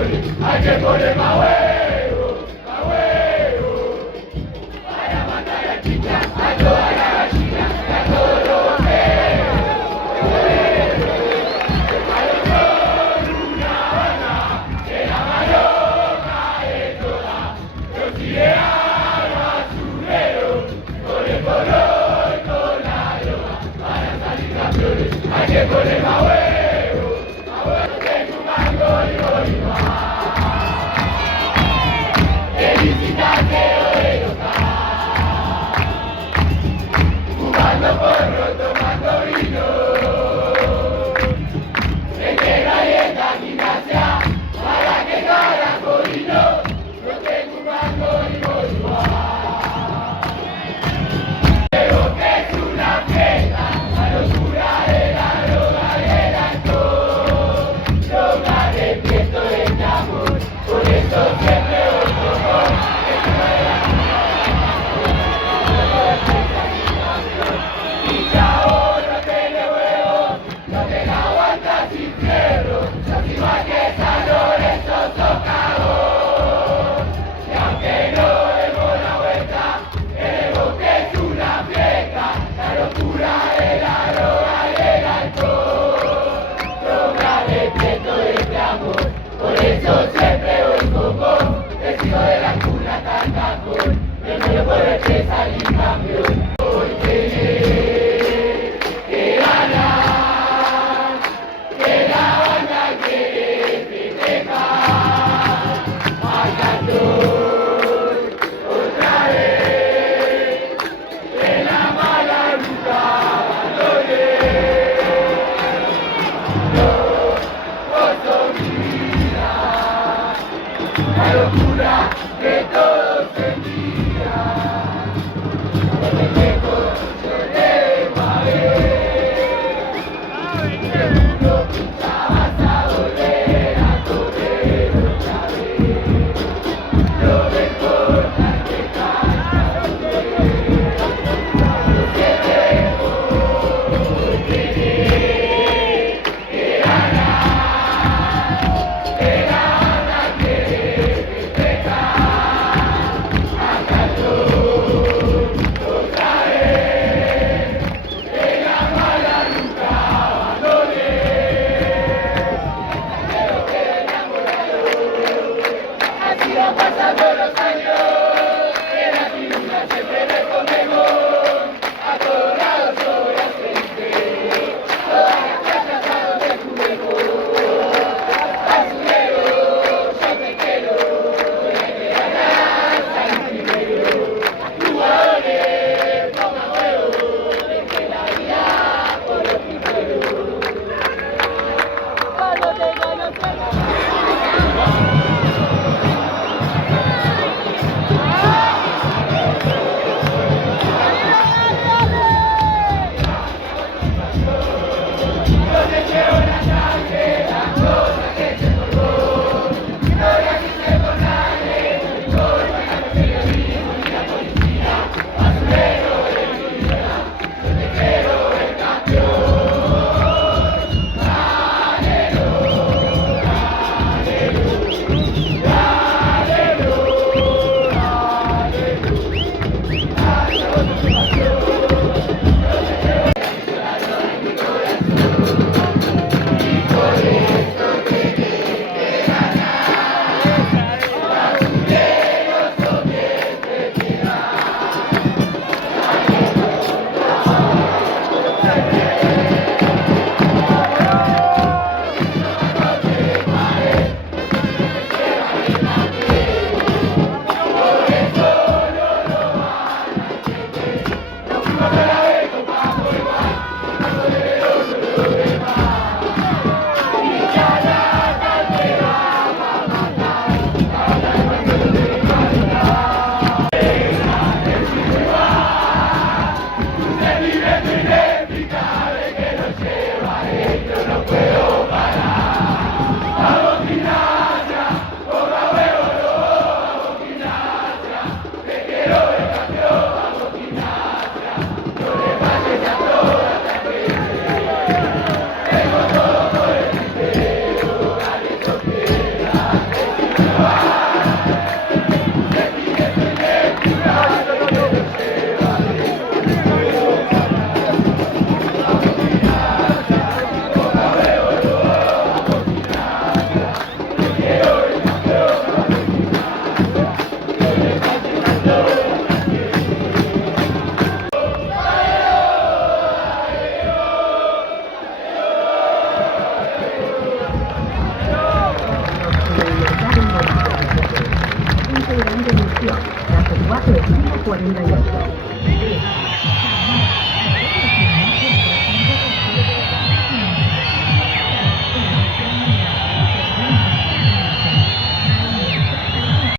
campeones, hay que poner más huevo, para matar a chicha, a toda la gallina, a todos los bomberos. Con una banda, que la maloca de todas, los sigue al basurero, con el color y con la droga, para salir campeones, hay que poner más huevo. Fumando porro, tomando vino, me queda dieta gimnasia, para que carajo vino, no tengo un mango y voy igual. Pero que es una fiesta, la locura de la droga y el alcohol, droga de pieto de amor, por eso siempre voy con igual que San Lorenzo tocador. Y aunque no demos la vuelta, queremos que es una fiesta, la locura de la droga y el alcohol, droga de pieto de amor, por eso siempre voy con vos, vestido de la cuna tan cajón, me muero por verte salir campeón. Hoy tenés que ganar, que la banda quiere festejar, al cantor otra vez, que la mala nunca abandone. Vos sos mi vida, la locura que todos sentían. Desde lejos yo te vengo a ver, seguro ya vas a volver a correr otra vez. No me importa que cantas siempre voy, tenés que ganar, que la banda quiere festejar, al cantor otra vez, que la mala nunca abandone. Pero que enamorado, así van pasando los años, en la tribuna siempre me conmemor, a todos lados yo voy a seguirte, todas las plazas a donde juguemos, basurero, yo te quiero, hay que ganar, salir primero, jugadores, pongan huevos, dejen la vida por los primeros. Cuando te conocemos. Yo te llevo en la sangre, las cosas que se formó, historia que se nadie, no importa el periodismo ni la policía, basurero de mi vida, yo te quiero el campeón. Dálelo, dálelo, dálelo, dálelo, dálelo tu pasión, yo te llevo en mi corazón, y por Integrante Mucho, hace 4 de 48.